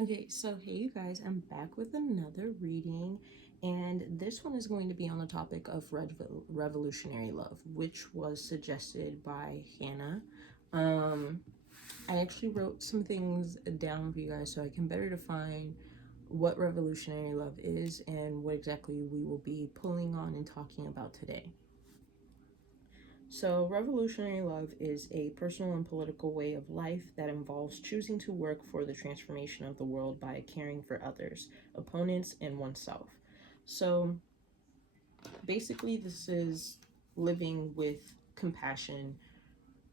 Okay, so hey you guys, I'm back with another reading, and this one is going to be on the topic of revolutionary love, which was suggested by Hannah. I actually wrote some things down for you guys so I can better define what revolutionary love is and what exactly we will be pulling on and talking about today. So, revolutionary love is a personal and political way of life that involves choosing to work for the transformation of the world by caring for others, opponents, and oneself. So, basically, this is living with compassion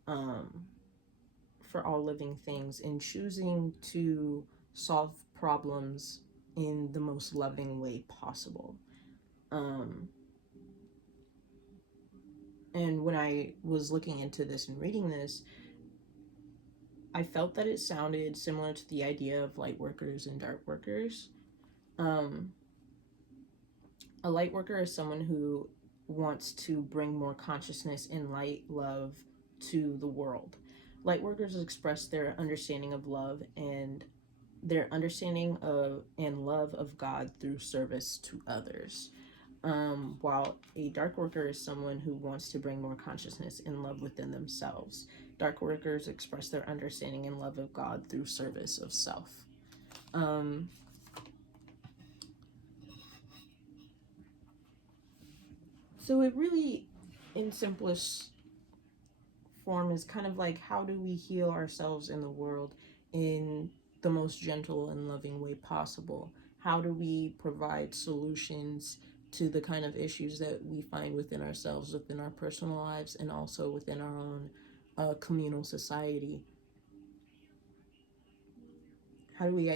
um, for all living things and choosing to solve problems in the most loving way possible. Um, and when I was looking into this and reading this, I felt that it sounded similar to the idea of light workers and dark workers. Um, a light worker is someone who wants to bring more consciousness and light love to the world. Light workers express their understanding of love and their understanding of and love of God through service to others. While a dark worker is someone who wants to bring more consciousness and love within themselves. Dark workers express their understanding and love of God through service of self. Um, so it really, in simplest form, is kind of like, how do we heal ourselves in the world in the most gentle and loving way possible? How do we provide solutions to the kind of issues that we find within ourselves, within our personal lives, and also within our own communal society? How do we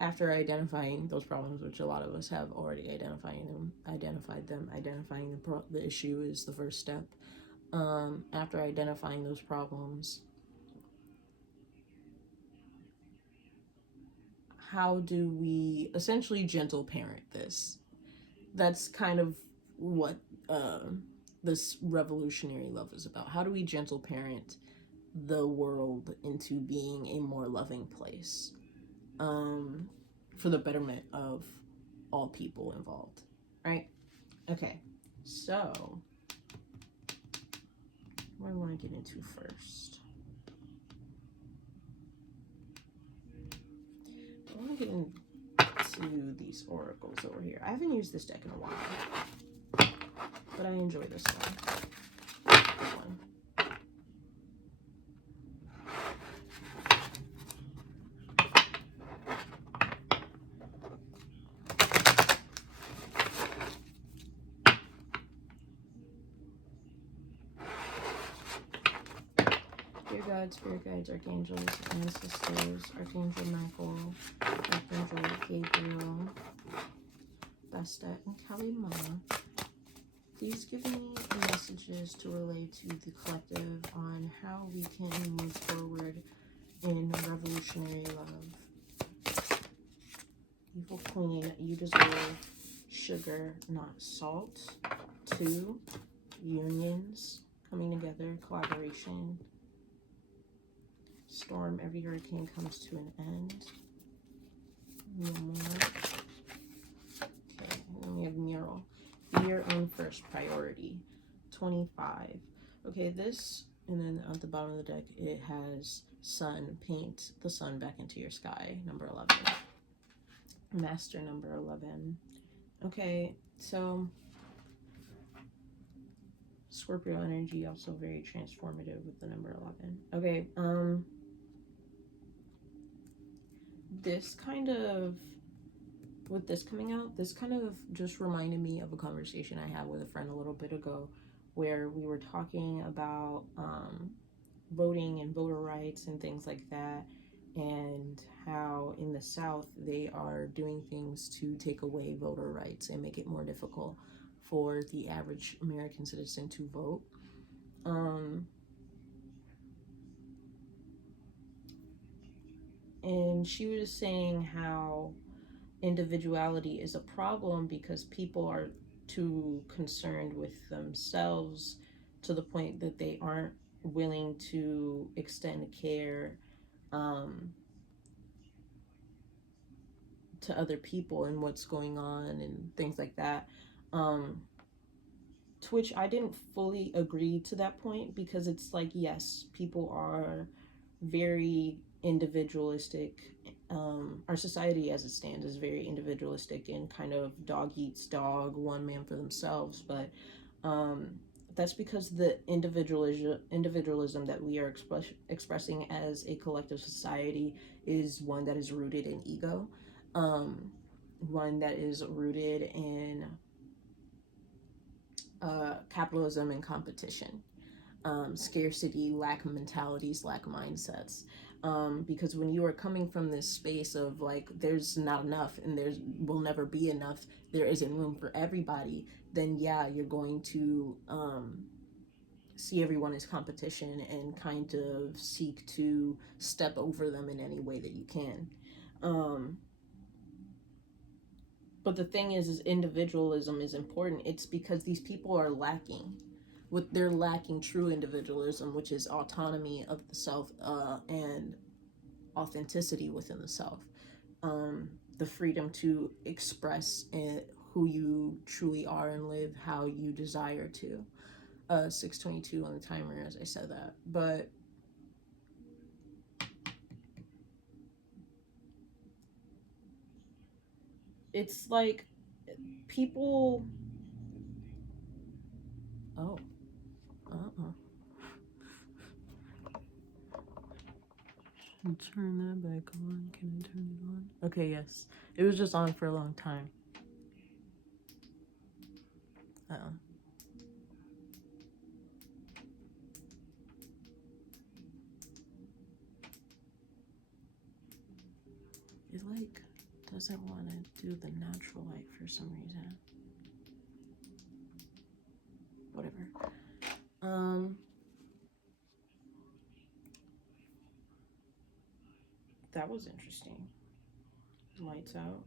after identifying those problems, which a lot of us have already identifying the issue is the first step. After identifying those problems, how do we essentially gentle parent this? That's kind of what this revolutionary love is about. How do we gentle parent the world into being a more loving place, for the betterment of all people involved, right? Okay, so what do I want to get into first? I want to get into these oracles over here. I haven't used this deck in a while, but I enjoy this one. Dear God, spirit guides, archangels, ancestors, Archangel Michael, Archangel Gabriel, Bastet, and Kalima, please give me messages to relay to the collective on how we can move forward in revolutionary love. Evil Queen, you deserve sugar, not salt. 2, unions, coming together, collaboration. Storm, every hurricane comes to an end. No more. Okay, and then we have mural. Be your own first priority. 25. Okay, this, and then at the bottom of the deck, it has sun. Paint the sun back into your sky. Number 11. Master, number 11. Okay, so Scorpio energy, also very transformative with the number 11. Okay, this kind of, with this coming out, this kind of just reminded me of a conversation I had with a friend a little bit ago where we were talking about voting and voter rights and things like that, and how in the South they are doing things to take away voter rights and make it more difficult for the average American citizen to vote. And she was saying how individuality is a problem because people are too concerned with themselves to the point that they aren't willing to extend care, um, to other people and what's going on and things like that. To which I didn't fully agree to that point, because it's like, yes, people are very individualistic. Our society as it stands is very individualistic and kind of dog eats dog, one man for themselves. But that's because the individualism that we are expressing as a collective society is one that is rooted in ego, one that is rooted in capitalism and competition, scarcity, lack mentalities, lack mindsets. Because when you are coming from this space of like, there's not enough and there will never be enough, there isn't room for everybody, then yeah, you're going to see everyone as competition and kind of seek to step over them in any way that you can. But the thing is individualism is important. It's because these people are lacking. They're lacking true individualism, which is autonomy of the self, and authenticity within the self. The freedom to express who you truly are and live how you desire to. 6:22 on the timer as I said that. But it's like people. Oh. Turn that back on. Can I turn it on? Okay, yes. It was just on for a long time. It like doesn't want to do the natural light for some reason. Whatever. That was interesting. Lights out.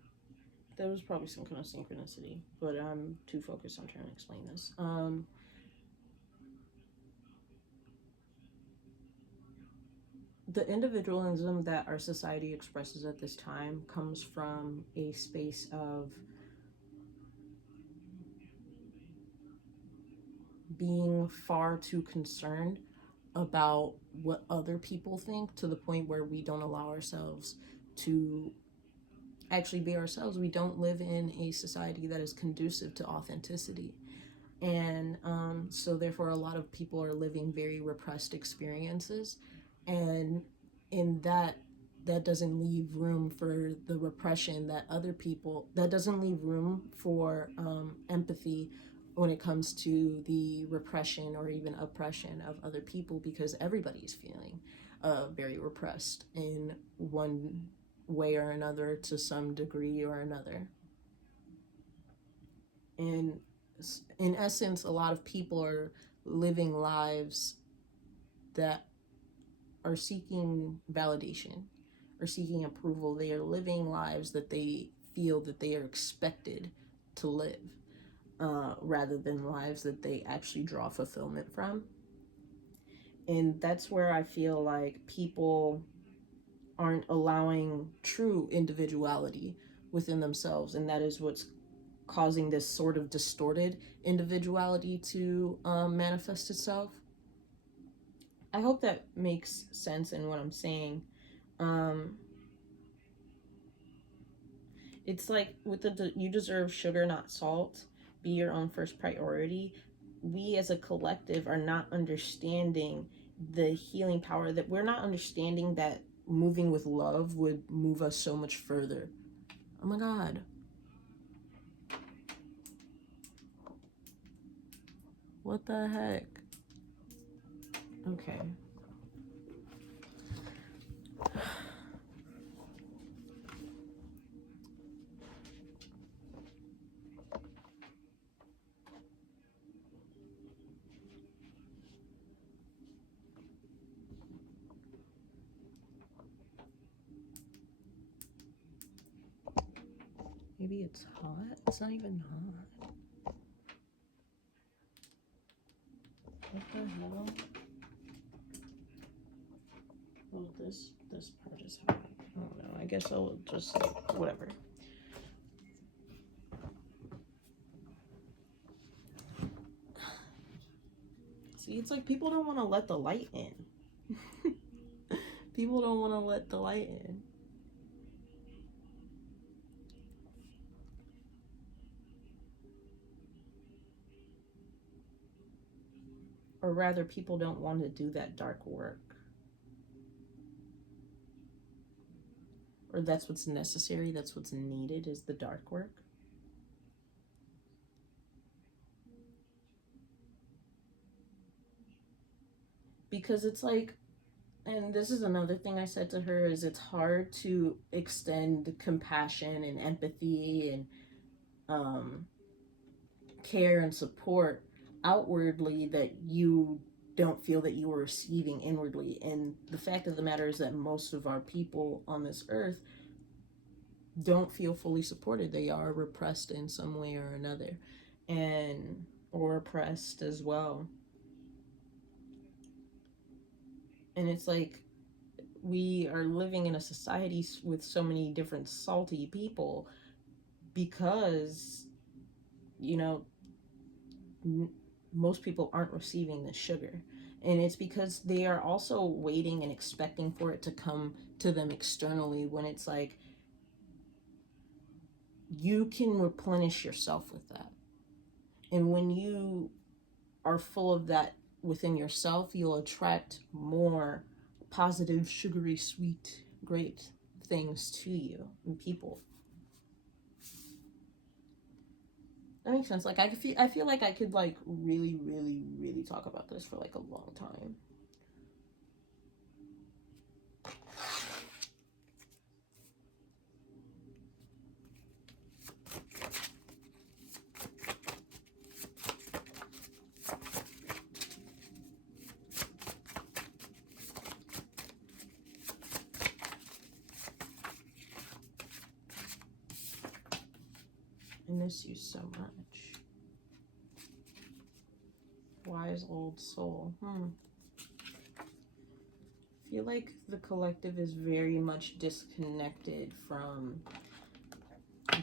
There was probably some kind of synchronicity, but I'm too focused on trying to explain this. The individualism that our society expresses at this time comes from a space of being far too concerned about what other people think, to the point where we don't allow ourselves to actually be ourselves. We don't live in a society that is conducive to authenticity. And so therefore a lot of people are living very repressed experiences, and in that doesn't leave room for the repression that other people, that doesn't leave room for empathy when it comes to the repression or even oppression of other people, because everybody's feeling very repressed in one way or another, to some degree or another. And in essence, a lot of people are living lives that are seeking validation or seeking approval. They are living lives that they feel that they are expected to live, rather than lives that they actually draw fulfillment from. And that's where I feel like people aren't allowing true individuality within themselves, and that is what's causing this sort of distorted individuality to manifest itself. I hope that makes sense in what I'm saying. It's like with the you deserve sugar, not salt, be your own first priority. We as a collective are not understanding the healing power, that we're not understanding that moving with love would move us so much further. Oh my God. What the heck? Okay. Maybe it's hot? It's not even hot. What the hell? Oh, this part is hot. I don't know. I guess I'll just, whatever. it's like people don't want to let the light in. People don't want to let the light in. Or rather, people don't want to do that dark work. Or that's what's necessary, that's what's needed, is the dark work. Because it's like, and this is another thing I said to her, is it's hard to extend compassion and empathy and care and support outwardly that you don't feel that you are receiving inwardly. And the fact of the matter is that most of our people on this earth don't feel fully supported. They are repressed in some way or another, and or oppressed as well. And it's like, we are living in a society with so many different salty people because, you know, most people aren't receiving the sugar. And it's because they are also waiting and expecting for it to come to them externally, when it's like, you can replenish yourself with that. And when you are full of that within yourself, you'll attract more positive, sugary, sweet, great things to you and people. That makes sense. Like, I feel like I could like really talk about this for like a long time. I miss you so much. Wise old soul. I feel like the collective is very much disconnected from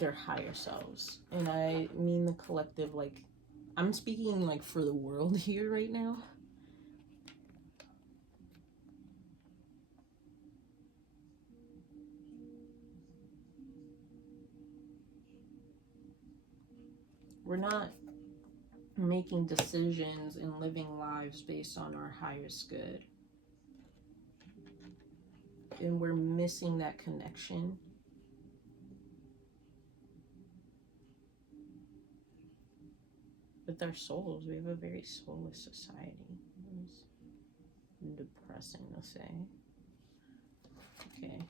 their higher selves. And I mean the collective, like, I'm speaking like for the world here right now. We're not making decisions and living lives based on our highest good. And we're missing that connection. With our souls, we have a very soulless society. It's depressing to say. Okay.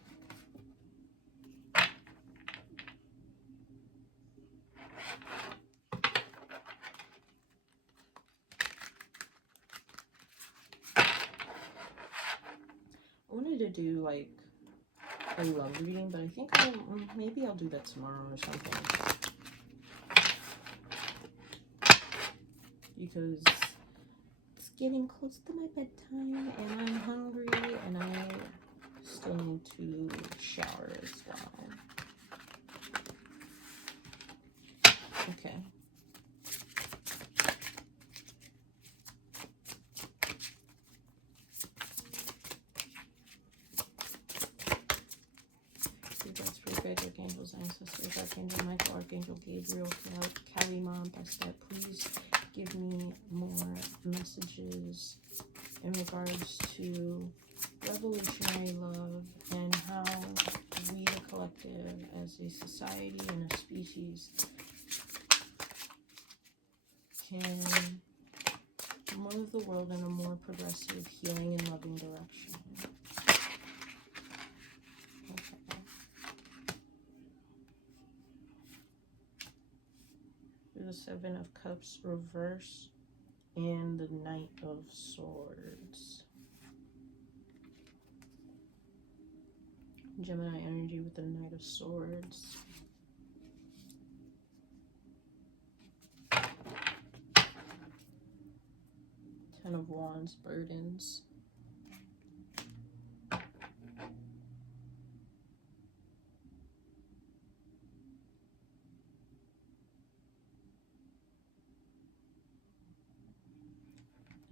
I wanted to do like a love reading, but I think maybe I'll do that tomorrow or something. Because it's getting close to my bedtime and I'm hungry and I still need to shower as well. Okay. Archangels, ancestors, Archangel Michael, Archangel Gabriel, Callie Mom, Pastor, please give me more messages in regards to revolutionary love and how we, the collective, as a society and a species, can move the world in a more progressive, healing, and loving direction. The Seven of Cups reverse and the Knight of Swords. Gemini energy with the Knight of Swords. Ten of Wands, burdens.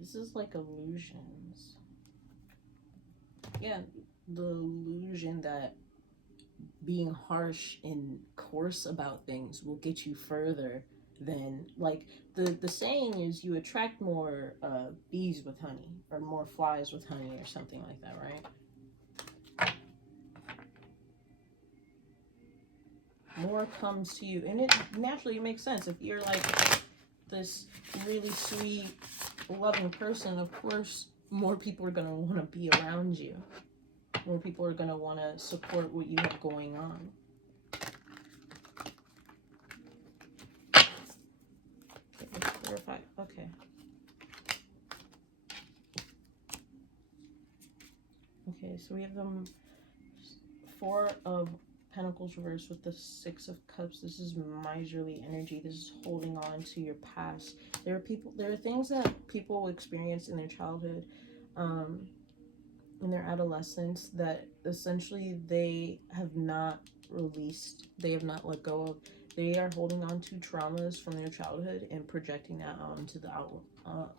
This is like illusions. Yeah, the illusion that being harsh and coarse about things will get you further than, like, the saying is you attract more bees with honey, or more flies with honey, or something like that, right? More comes to you, and it naturally makes sense. If you're like this really sweet, loving person, of course more people are going to want to be around you. More people are going to want to support what you have going on. Okay, 4 or 5. Okay. Okay, so we have them 4 of Pentacles reversed with the 6 of Cups. This is miserly energy. This is holding on to your past. There are things that people experience in their childhood, in their adolescence, that essentially they have not released. They have not let go of. They are holding on to traumas from their childhood and projecting that onto the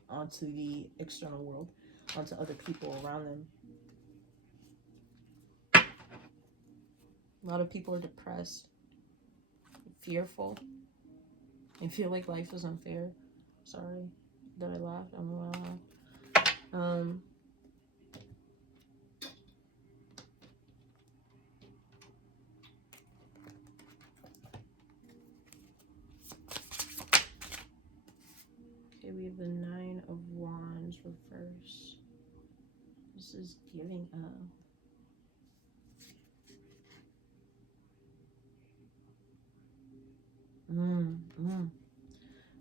onto the external world, onto other people around them. A lot of people are depressed, fearful, and feel like life is unfair. Sorry that I laughed. I'm gonna laugh. Okay, we have the 9 of Wands reverse. This is giving up.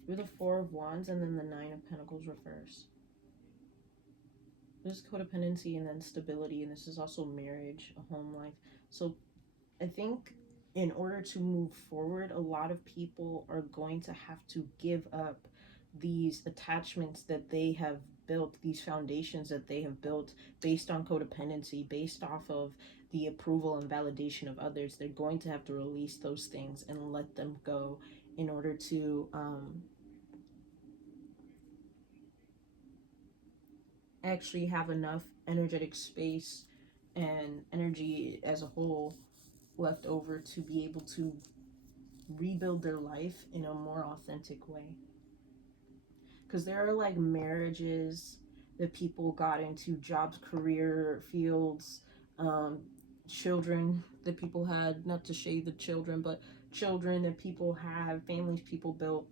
We're the 4 of Wands and then the 9 of Pentacles reverse. This is codependency and then stability, and this is also marriage, a home life. So I think in order to move forward, a lot of people are going to have to give up these attachments that they have built, these foundations that they have built based on codependency, based off of the approval and validation of others. They're going to have to release those things and let them go in order to actually have enough energetic space and energy as a whole left over to be able to rebuild their life in a more authentic way. Because there are like marriages that people got into, jobs, career fields, children that people had, not to shade the children, but children that people have, families people built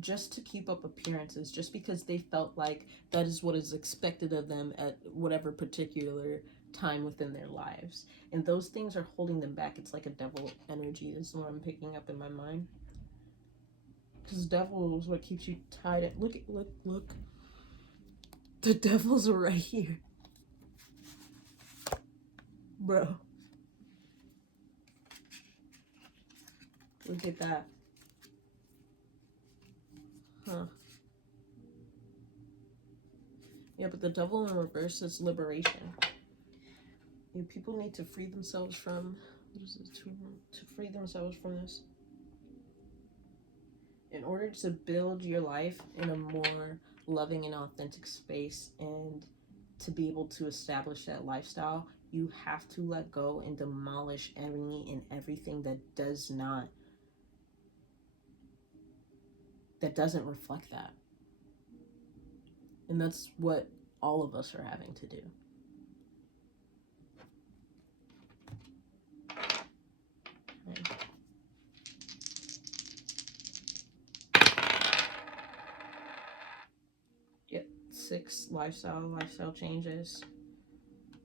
just to keep up appearances, just because they felt like that is what is expected of them at whatever particular time within their lives. And those things are holding them back. It's like a devil energy. This is what I'm picking up in my mind. Because devil is what keeps you tied at. Look. The devils are right here. Bro. Look at that. Huh. Yeah, but the devil in reverse is liberation. Yeah, people need to free themselves from, what is it, to free themselves from this. In order to build your life in a more loving and authentic space, and to be able to establish that lifestyle, you have to let go and demolish any and everything that doesn't reflect that. And that's what all of us are having to do. Right. Yep. 6, lifestyle changes.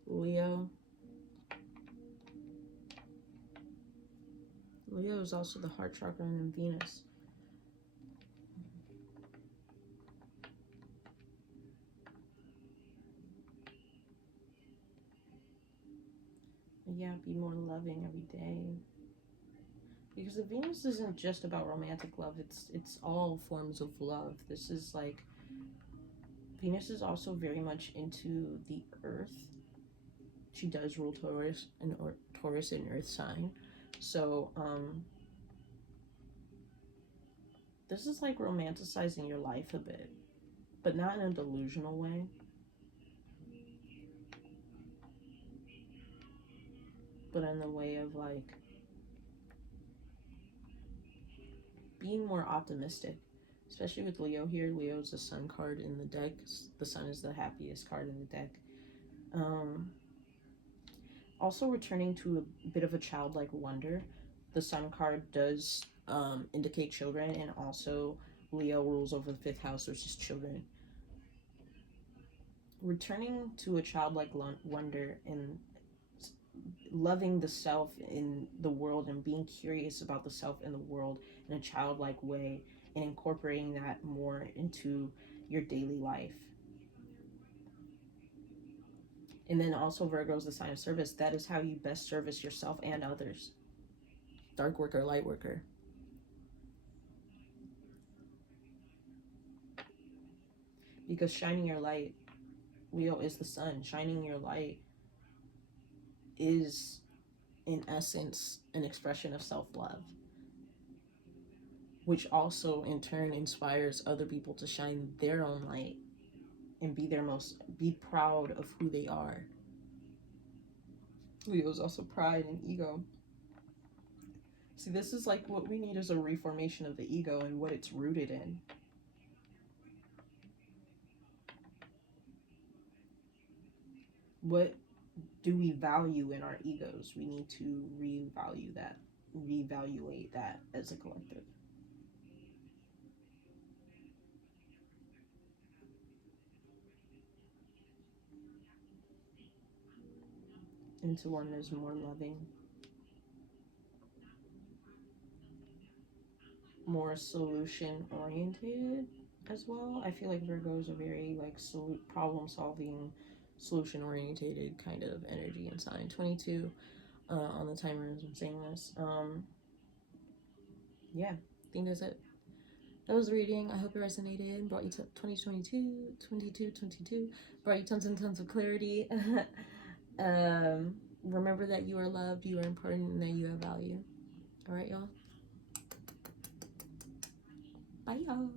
Leo is also the heart chakra and in Venus. Yeah, be more loving every day. Because the Venus isn't just about romantic love, it's all forms of love. This is like, Venus is also very much into the earth. She does rule Taurus and earth sign. So this is like romanticizing your life a bit. but not in a delusional way. But in the way of like being more optimistic, especially with Leo here. Leo is the sun card in the deck. The sun is the happiest card in the deck. Also returning to a bit of a childlike wonder. The sun card does indicate children, and also Leo rules over the fifth house, which is children. Returning to a childlike wonder and loving the self in the world and being curious about the self in the world in a childlike way, and incorporating that more into your daily life. And then also Virgo is the sign of service. That is how you best service yourself and others. Dark worker, light worker. Because shining your light, Leo is the sun. Shining your light is, in essence, an expression of self-love, which also in turn inspires other people to shine their own light and be proud of who they are. Leo is also pride and ego. See, this is like what we need is a reformation of the ego and what it's rooted in. What do we value in our egos? We need to reevaluate that as a collective. Into one that is more loving, more solution oriented as well. I feel like Virgos are very like problem solving, solution oriented kind of energy and sign. 22 on the timer as I'm saying this. Yeah, I think that's it. That was the reading. I hope it resonated. Brought you to 2022, brought you tons and tons of clarity. Remember that you are loved, you are important, and that you have value. All right, y'all. Bye, y'all.